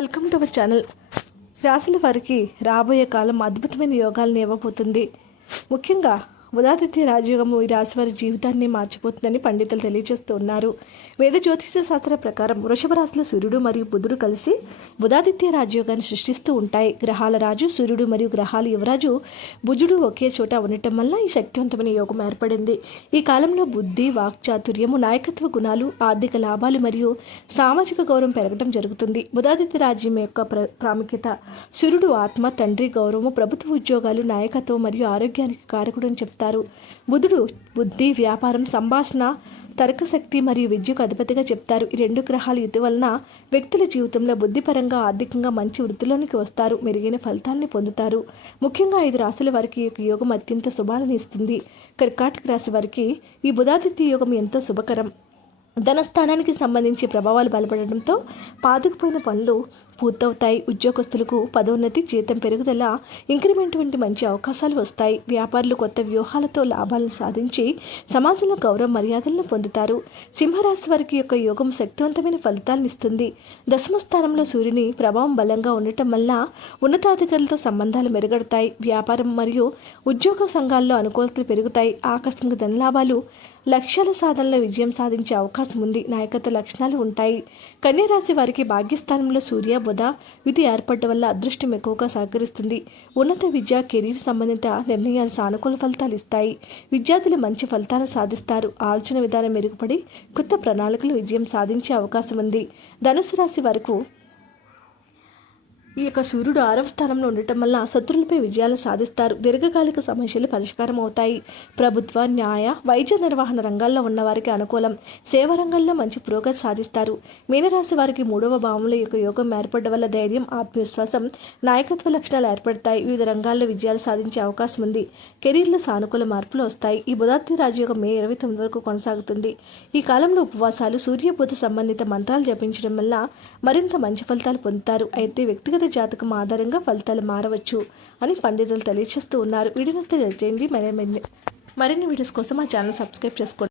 Welcome to our channel. రాశుల వారికి రాబోయే కాలం అద్భుతమైన యోగాలను ఇవ్వబోతుంది. ముఖ్యంగా బుధాదిత్య రాజయోగము ఈ రాశి వారి జీవితాన్ని మార్చిపోతుందని పండితులు తెలియజేస్తూ ఉన్నారు. వేద జ్యోతిష శాస్త్ర ప్రకారం వృషభ రాశిలో సూర్యుడు మరియు బుధుడు కలిసి బుధాదిత్య రాజయోగాన్ని సృష్టిస్తూ ఉంటాయి. గ్రహాల రాజు సూర్యుడు మరియు గ్రహాల యువరాజు బుధుడు ఒకే చోట ఉండటం వల్ల ఈ శక్తివంతమైన యోగం ఏర్పడింది. ఈ కాలంలో బుద్ధి, వాక్చాతుర్యము, నాయకత్వ గుణాలు, ఆర్థిక లాభాలు మరియు సామాజిక గౌరవం పెరగడం జరుగుతుంది. బుధాదిత్య రాజ్యం యొక్క ప్రాముఖ్యత: సూర్యుడు ఆత్మ, తండ్రి, గౌరవము, ప్రభుత్వ ఉద్యోగాలు, నాయకత్వం మరియు ఆరోగ్యానికి కారకుడు అని చెప్తారు. బుధుడు బుద్ధి, వ్యాపారం, సంభాషణ, తర్కశక్తి మరియు విద్యకు అధిపతిగా చెప్తారు. ఈ రెండు గ్రహాల యుతి వలన వ్యక్తుల జీవితంలో బుద్ధిపరంగా, ఆర్థికంగా మంచి వృద్ధిలోనికి వస్తారు, మెరుగైన ఫలితాలను పొందుతారు. ముఖ్యంగా 5 రాశుల వారికి ఈ యోగం అత్యంత శుభాలను ఇస్తుంది. కర్కాటక రాశి వారికి ఈ బుధాదిత్య యోగం ఎంతో శుభకరం. ధనస్థానానికి సంబంధించి ప్రభావాలు బలపడడంతో పాతుకుపోయిన పనులు పూర్తవుతాయి. ఉద్యోగస్తులకు పదోన్నతి, జీతం పెరుగుదల, ఇంక్రిమెంట్ వంటి మంచి అవకాశాలు వస్తాయి. వ్యాపారులు కొత్త వ్యూహాలతో లాభాలను సాధించి సమాజంలో గౌరవ మర్యాదలను పొందుతారు. సింహరాశి వారికి యొక్క యోగం శక్తివంతమైన ఫలితాలను ఇస్తుంది. దశమ స్థానంలో సూర్యుని ప్రభావం బలంగా ఉండటం వల్ల ఉన్నతాధికారులతో సంబంధాలు మెరుగడతాయి. వ్యాపారం మరియు ఉద్యోగ సంఘాల్లో అనుకూలతలు పెరుగుతాయి. ఆకస్మిక ధనలాభాలు, లక్ష్యాల సాధనలో విజయం సాధించే అవకాశం ఉంది. నాయకత్వ లక్షణాలు ఉంటాయి. కన్యా రాశి వారికి భాగ్యస్థానంలో సూర్య, బుధ యుతి ఏర్పడటం వల్ల అదృష్టం ఎక్కువగా సహకరిస్తుంది. ఉన్నత విద్య, కెరీర్ సంబంధిత నిర్ణయాలు సానుకూల ఫలితాలు ఇస్తాయి. విద్యార్థులు మంచి ఫలితాలను సాధిస్తారు. ఆలోచన విధానం మెరుగుపడి కొత్త ప్రణాళికలు విజయం సాధించే అవకాశం ఉంది. ధనుసు రాశి వరకు ఈ యొక్క సూర్యుడు 6వ స్థానంలో ఉండటం వల్ల శత్రులపై విజయాలు సాధిస్తారు. దీర్ఘకాలిక సమస్యలు పరిష్కారం అవుతాయి. ప్రభుత్వ, న్యాయ, వైద్య నిర్వహణ రంగాల్లో ఉన్న వారికి అనుకూలం. సేవా రంగంలో మంచి పురోగతి సాధిస్తారు. మీనరాశి వారికి 3వ భావంలో ఈ యొక్క యోగం ఏర్పడడం వల్ల ధైర్యం, ఆత్మవిశ్వాసం, నాయకత్వ లక్షణాలు ఏర్పడతాయి. వివిధ రంగాల్లో విజయాలు సాధించే అవకాశం ఉంది. కెరీర్లో సానుకూల మార్పులు వస్తాయి. ఈ బుధాదిత్య రాజయోగం మే 29 వరకు కొనసాగుతుంది. ఈ కాలంలో ఉపవాసాలు, సూర్య బుధ సంబంధిత మంత్రాలు జపించడం వల్ల మరింత మంచి ఫలితాలు పొందుతారు. అయితే వ్యక్తిగత జాతకం ఆధారంగా ఫలితాలు మారవచ్చు అని పండితులు తెలియజేస్తూ ఉన్నారు. వీడియోని తెలియజేయండి. మరిన్ని వీడియోస్ కోసం మా ఛానల్ సబ్స్క్రైబ్ చేసుకోండి.